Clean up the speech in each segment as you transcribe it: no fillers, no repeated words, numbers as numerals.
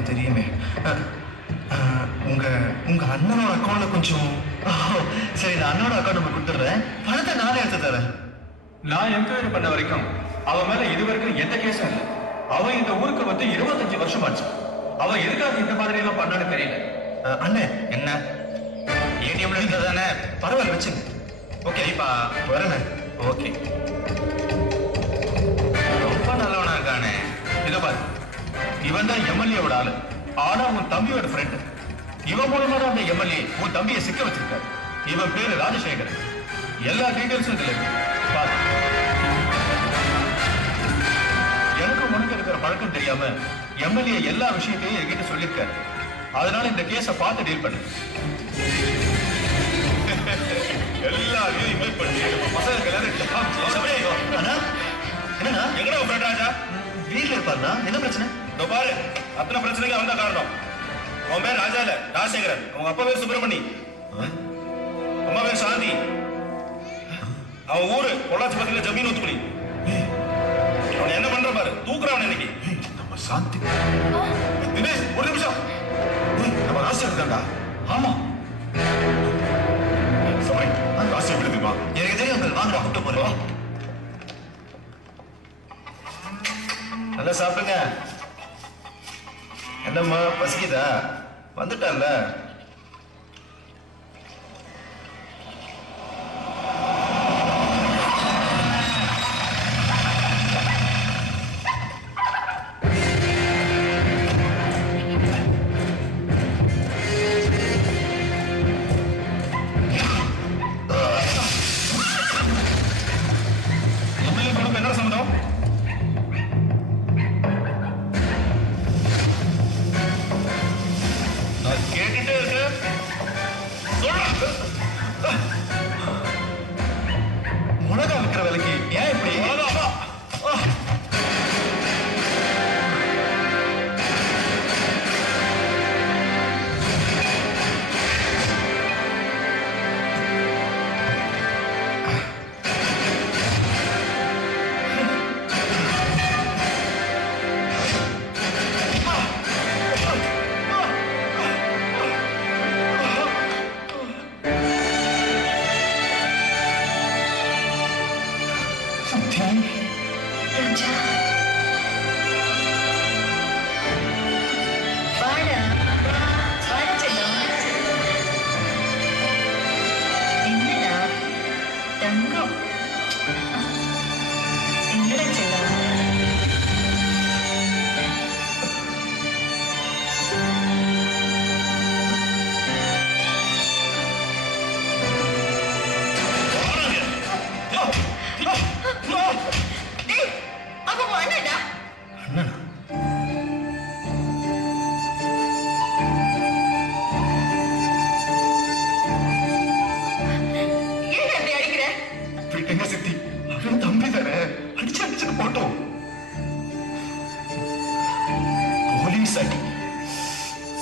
அவருக்கு தெரியுமே. உங்க அண்ணனோட அக்கௌண்ட்ல கொஞ்சம். சரி, நான் அண்ணனோட அக்கௌண்ட் நம்பர் கொடுத்துட்றேன். பணத்தை நானே எடுத்து தரேன். நான் என்கொயரி பண்ண வரைக்கும் அவன் மேல இதுவரைக்கும் எந்த கேஸும் இல்லை. அவன் இந்த ஊருக்கு வந்து 25 வருஷம் ஆச்சு. அவன் எதுக்காக இந்த மாதிரி எல்லாம் பண்ணான்னு தெரியல. அண்ணே, என்ன ஏடிஎம்ல இருந்தா தானே? பரவாயில்ல, வச்சுங்க. ஓகே, இப்ப வரேன். ஓகே, ரொம்ப நல்லவனா இருக்கானே. இத பாரு, இவன் தான் எம்எல்ஏவோட ஆளு. ஆனா உன் தம்பியோட ஃப்ரெண்ட். இவன் மூலமா தான் அந்த எம்எல்ஏ உன் தம்பியை சிக்க வச்சிருக்காரு. இவன் பேரு ராஜசேகர். எல்லா டீடைல்ஸும் இதுல இருக்கு. பாரு, எனக்கு உனக்கு இருக்கிற பழக்கம் தெரியாம எம்எல்ஏ எல்லா விஷயத்தையும் என்கிட்ட சொல்லியிருக்காரு. அதனால இந்த கேஸை பார்த்து டீல் பண்ணு. எல்லாரையும் இன்வைட் பண்ணி பசங்க என்னன்னா எங்கடா உன் ராஜா? வீட்டுல இருப்பாருண்ணா. என்ன பிரச்சனை? இதோ பாரு, அத்தனை பிரச்சனைக்கு அவன் தான் காரணம். அவன் பேர் ராஜா இல்ல, ராஜசேகரன். அவங்க அப்பா பேர் சுப்பிரமணி, அம்மா பேர் சாந்தி. அவன் ஊரு பொள்ளாச்சி பக்கத்துல ஜமீன் ஊத்துக்குடி. அவன் என்ன பண்ற பாரு, தூக்குறான் இன்னைக்கு. நம்ம சாந்தி. தினேஷ், ஒரு நிமிஷம். நம்ம ராசியா இருக்காங்க. ஆமா, சாரி, அந்த ராசியா விடுதுமா. எனக்கு தெரியும் உங்கள். வாங்க, கூப்பிட்டு போறோம். நல்லா சாப்பிடுங்க. என்னம்மா பசிக்குதா? வந்துட்டால. என்ன சம்பந்தம்? கேட்டுட்டே இருக்கு. மிளகா விற்கிற விலைக்கு ஏன் இப்படி?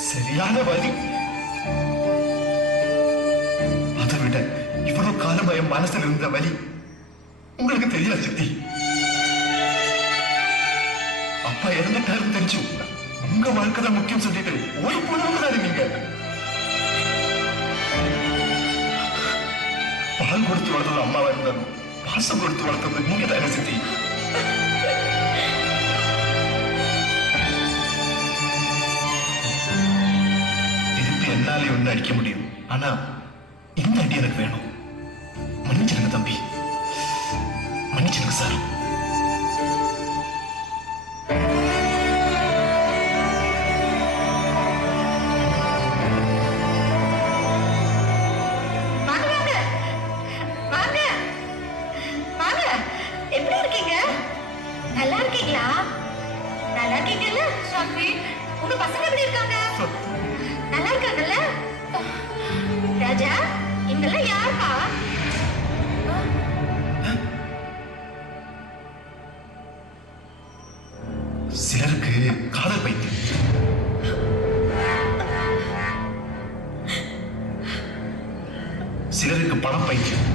சரியான வலி. அதை விட இவ்வளவு காலம் என் மனசுல இருந்த வலி உங்களுக்கு தெரியாது சித்தி. அப்பா இறந்துட்டாருன்னு தெரிஞ்சு உங்க வாழ்க்கை தான் முக்கியம் சொல்லிட்டு ஓடி போனவங்க தானே நீங்க. பால் கொடுத்து வளர்த்தது அம்மாவா இருந்தாலும் பாசம் கொடுத்து வளர்த்தது நீங்க தானே சித்தி. என்னாலே ஒண்ணு அடிக்க முடியும், ஆனா இந்த அடி எனக்கு வேணும். மன்னிச்சிருங்க தம்பி, மன்னிச்சிருங்க சார். எப்படி இருக்கீங்க? நல்லா இருக்கீங்களா? நல்லா இருக்கீங்கல்ல சாந்தி? உங்க பசங்க எப்படி இருக்காங்க? நல்லா இருக்காங்கல்ல? ராஜா, இங்கெல்லாம் யாருப்பா? சிலருக்கு காதல் பைத்தியம், சிலருக்கு பணம் பைத்தியம்,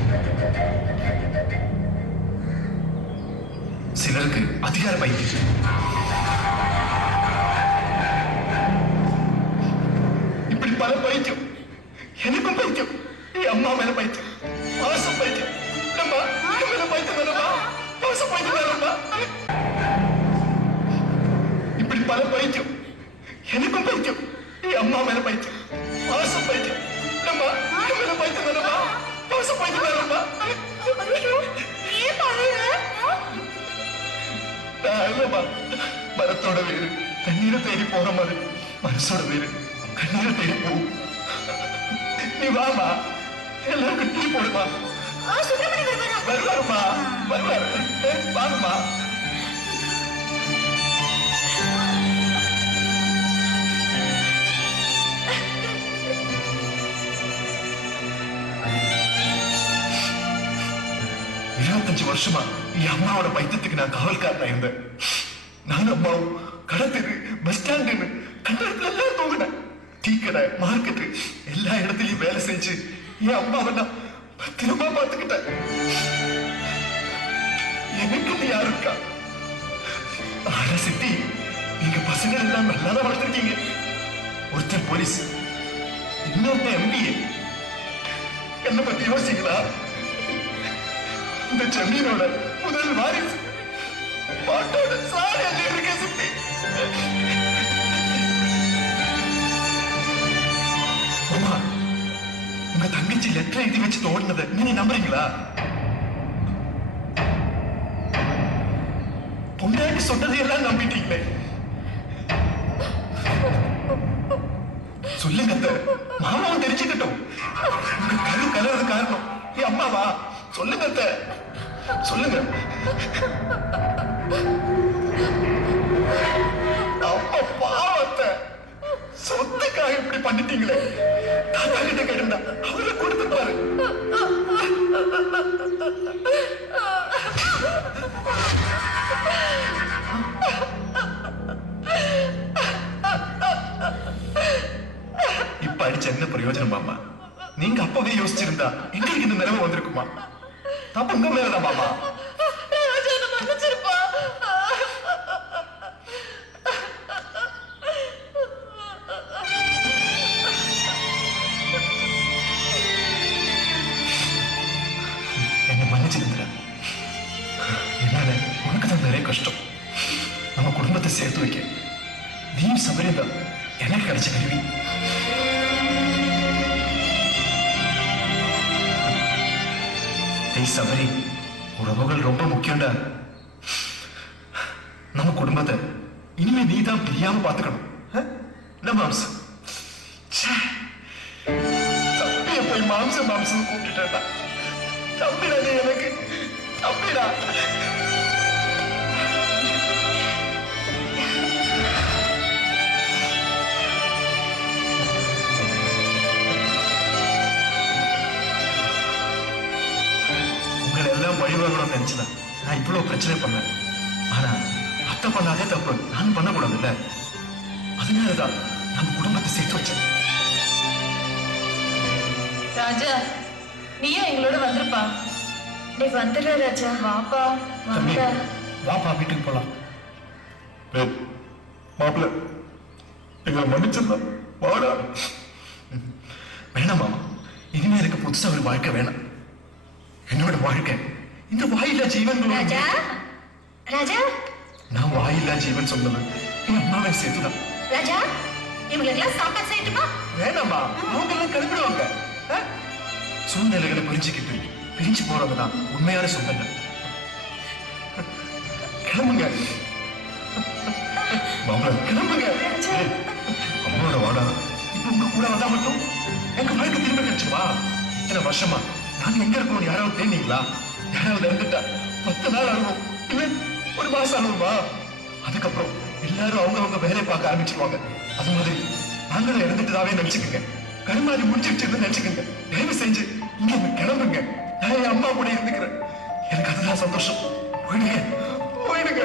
சிலருக்கு அதிகார பைத்தியம். எனக்கும் பைத்தியம், என் அம்மா மேல பைத்தியம், பாசம் பைத்தியம். இல்லம்மா, என் மேல பைத்தியம் தானம்மா, பாசம் பைத்தியம் தானம்மா. இல்லம்மா, மரத்தோட வேறு தண்ணீரை தேடி போற மாதிரி மனசோட வேறு கண்ணீரை தேடி போகும். நீ வாமா, எல்லாருக்கும் டீ போடுமா. வருவாருமா, வருவாரு, வாங்கம்மா. வருஷமா என் அம்மாவோட பைத்தியத்துக்கு நான் காவல்காரனா இருந்தேன். நான் அம்மாவும் கடை தெரு, பஸ் ஸ்டாண்டு, கண்டத்துல எல்லாம் தூங்கினேன். டீ கடை, மார்க்கெட்டு எல்லா இடத்துலயும் வேலை செஞ்சு என் அம்மாவை நான் பத்திரமா பார்த்துக்கிட்டேன். எனக்கு யாரு இருக்கா? ஆனா சித்தி, நீங்க பசங்க எல்லாம் நல்லாதான் வளர்த்திருக்கீங்க. ஒருத்தன் போலீஸ், இன்னொருத்தன் MBA. என்ன பத்தி யோசிங்களா? இந்த ஜமீனோட முதல் வாரிசு பாட்டோட சாரி அங்க இருக்க சித்தி. அம்மா, உங்க தங்கச்சி லெட்டர் எழுதி வச்சு ஓடினதை நீங்க நம்புறீங்களா? பொண்டாட்டி சொன்னதையெல்லாம் நம்பிட்டீங்களே. சொல்லுங்க, மாமாவும் தெரிஞ்சுக்கிட்டோம். உங்க கரு கலறது காரணம் என் அம்மாவா? சொல்லுங்க, சொல்லுங்க. அப்பா பாவத்தை சொத்துக்காக இப்படி பண்ணிட்டீங்களே. தாத்தா கிட்ட கேட்டுண்டா அவரை கொடுத்துப்பாரு. இப்ப அடிச்ச என்ன பிரயோஜனம் மாமா? நீங்க அப்பவே யோசிச்சிருந்தா எங்களுக்கு இந்த நிலைமை வந்திருக்குமா? தப்பு உங்க மேலதான் மாமா. என்ன மன்னிச்சிருந்த. என்னால உனக்கு தான் நிறைய கஷ்டம். நம்ம குடும்பத்தை சேர்த்து வைக்க நீயும் சபரியம் தான் எனக்கு கிடைச்ச கருவி. சபரி, உறவுகள் ரொம்ப முக்கியம்டா. நம்ம குடும்பத்தை இனிமே நீ தான் பிரியாம பாத்துக்கணும். மாம்சம் தம்பிய போய் மாம்சம் மாம்சம் கூப்பிட்டுட்டா. தம்பிடா நீ எனக்கு, தம்பிடா. வழிவாங்கணும்னு நினைச்சுதான் நான் இவ்வளவு பிரச்சனை பண்ணேன். ஆனா அத்தை பண்ணாதே தப்பு நான் பண்ணக்கூடாது இல்ல. அதனாலதான் நம்ம குடும்பத்தை சேர்த்து வச்சேன். ராஜா, நீயும் எங்களோட வந்துருப்பா. நீ வந்துடுற ராஜா. வாப்பா, வாப்பா, வீட்டுக்கு போலாம். மாப்பிள்ள, எங்களை மன்னிச்சிருந்தா வாடா. வேணாம் மாமா, இனிமே எனக்கு புதுசா ஒரு வாழ்க்கை வேணாம். என்னோட வாழ்க்கை இந்த வாயில்லா ஜீவன். ராஜா, ராஜா, நான் வாயில்லா ஜீவன் சொன்னது என் அம்மாவை சேர்த்துதான். ராஜா, இவங்களுக்கெல்லாம் சாப்பாடு செய்யட்டுமா? வேணாமா, அவங்க எல்லாம் கிளம்பிடுவாங்க. சூழ்நிலைகளை புரிஞ்சுக்கிட்டு பிரிஞ்சு போறவங்க தான் உண்மையான சொந்தங்கள். கிளம்புங்க மாமா, கிளம்புங்க. அம்மாவோட வாடா, இப்ப உங்க கூட வந்தா மட்டும் எங்க வாழ்க்கை திரும்ப கிடைச்சுமா? இத்தனை வருஷமா நாங்க எங்க இருக்கோம் யாராவது தேடிங்களா? யாராவது இறந்துட்டா 10 நாள் ஆகும், இல்ல 1 மாசம் ஆகுமா? அதுக்கப்புறம் எல்லாரும் அவங்க வேலையை பார்க்க ஆரம்பிச்சிருவாங்க. அது மாதிரி நாங்களும் இறந்துட்டுதாவே நினைச்சுக்கோங்க. கருமாதி முடிஞ்சிருச்சுன்னு நினைச்சுக்கோங்க. தயவு செஞ்சு இங்க கிளம்புங்க. நான் என் அம்மா கூட இருந்துக்கிறேன். எனக்கு அதுதான் சந்தோஷம். போயிடுங்க, போயிடுங்க.